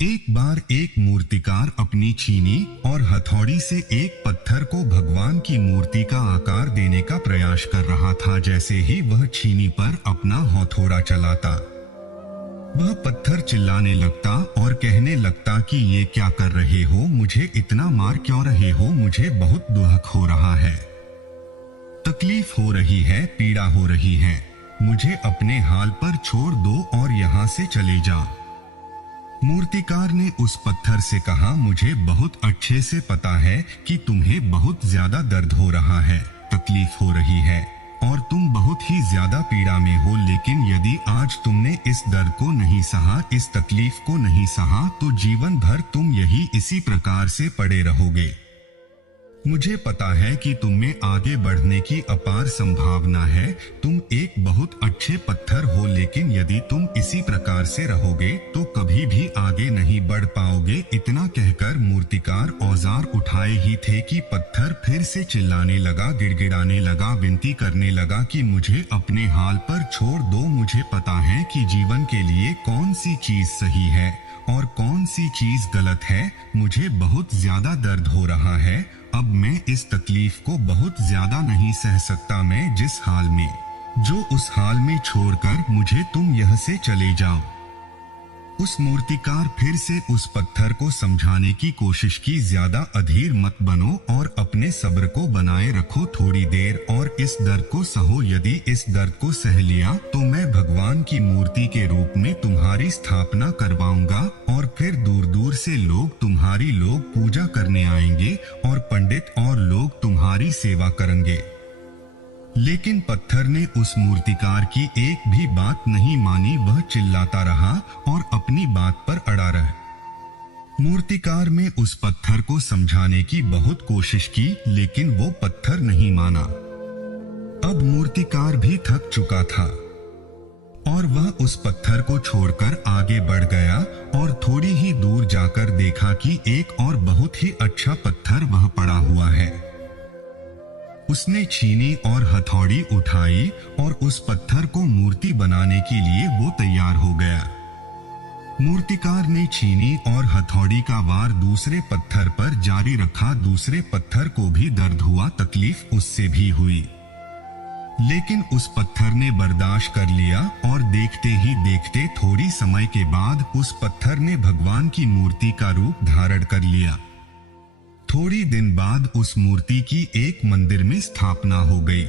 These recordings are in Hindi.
एक बार एक मूर्तिकार अपनी छीनी और हथौड़ी से एक पत्थर को भगवान की मूर्ति का आकार देने का प्रयास कर रहा था। जैसे ही वह छीनी पर अपना हथौड़ा चलाता, वह पत्थर चिल्लाने लगता और कहने लगता कि ये क्या कर रहे हो, मुझे इतना मार क्यों रहे हो, मुझे बहुत दुख हो रहा है, तकलीफ हो रही है, पीड़ा हो रही है, मुझे अपने हाल पर छोड़ दो और यहाँ से चले जाओ। मूर्तिकार ने उस पत्थर से कहा, मुझे बहुत अच्छे से पता है कि तुम्हें बहुत ज्यादा दर्द हो रहा है, तकलीफ हो रही है और तुम बहुत ही ज्यादा पीड़ा में हो, लेकिन यदि आज तुमने इस दर्द को नहीं सहा, इस तकलीफ को नहीं सहा, तो जीवन भर तुम यही इसी प्रकार से पड़े रहोगे। मुझे पता है कि तुम में आगे बढ़ने की अपार संभावना है, तुम एक बहुत अच्छे पत्थर हो, लेकिन यदि तुम इसी प्रकार से रहोगे तो कभी भी आगे नहीं बढ़ पाओगे। इतना कहकर मूर्तिकार औजार उठाए ही थे कि पत्थर फिर से चिल्लाने लगा, गिड़गिड़ाने लगा, विनती करने लगा कि मुझे अपने हाल पर छोड़ दो। मुझे पता है कि जीवन के लिए कौन सी चीज सही है और कौन सी चीज गलत है। मुझे बहुत ज्यादा दर्द हो रहा है, अब मैं इस तकलीफ को बहुत ज्यादा नहीं सह सकता। मैं जिस हाल में, जो उस हाल में छोड़कर मुझे तुम यह से चले जाओ। उस मूर्तिकार फिर से उस पत्थर को समझाने की कोशिश की, ज्यादा अधीर मत बनो और अपने सब्र को बनाए रखो थोड़ी देर और इस दर्द को सहो। यदि इस दर्द को सह लिया तो मैं भगवान की मूर्ति के रूप में तुम्हारी स्थापना करवाऊंगा और फिर दूर दूर से लोग तुम्हारी पूजा करने आएंगे और पंडित और लोग तुम्हारी सेवा करेंगे। लेकिन पत्थर ने उस मूर्तिकार की एक भी बात नहीं मानी, वह चिल्लाता रहा और अपनी बात पर अड़ा रहा। मूर्तिकार में उस पत्थर को समझाने की बहुत कोशिश की, लेकिन वो पत्थर नहीं माना। अब मूर्तिकार भी थक चुका था और वह उस पत्थर को छोड़कर आगे बढ़ गया और थोड़ी ही दूर जाकर देखा कि एक और बहुत ही अच्छा पत्थर वह पड़ा हुआ है। उसने छीनी और हथौड़ी उठाई और उस पत्थर को मूर्ति बनाने के लिए वो तैयार हो गया। मूर्तिकार ने छीनी और हथौड़ी का वार दूसरे पत्थर पर जारी रखा। दूसरे पत्थर को भी दर्द हुआ, तकलीफ उससे भी हुई, लेकिन उस पत्थर ने बर्दाश्त कर लिया और देखते ही देखते थोड़ी समय के बाद उस पत्थर ने भगवान की मूर्ति का रूप धारण कर लिया। थोड़ी दिन बाद उस मूर्ति की एक मंदिर में स्थापना हो गई।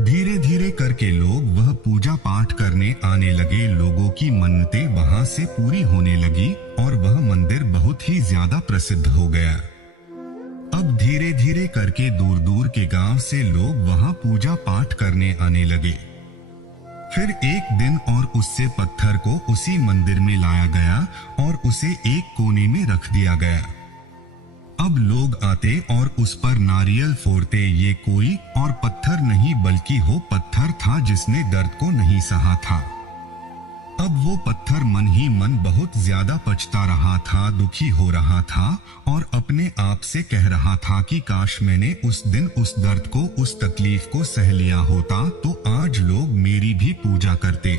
धीरे धीरे करके लोग वह पूजा पाठ करने आने लगे, लोगों की मन्नतें वहां से पूरी होने लगी और वह मंदिर बहुत ही ज्यादा प्रसिद्ध हो गया। अब धीरे धीरे करके दूर दूर के गांव से लोग वहां पूजा पाठ करने आने लगे। फिर एक दिन और उससे पत्थर को उसी मंदिर में लाया गया और उसे एक कोने में रख दिया गया। अब लोग आते और उस पर नारियल फोड़ते। ये कोई और पत्थर नहीं बल्कि वो पत्थर था जिसने दर्द को नहीं सहा था। अब वो पत्थर मन ही मन बहुत ज्यादा पछता रहा था, दुखी हो रहा था और अपने आप से कह रहा था कि काश मैंने उस दिन उस दर्द को, उस तकलीफ को सह लिया होता तो आज लोग मेरी भी पूजा करते।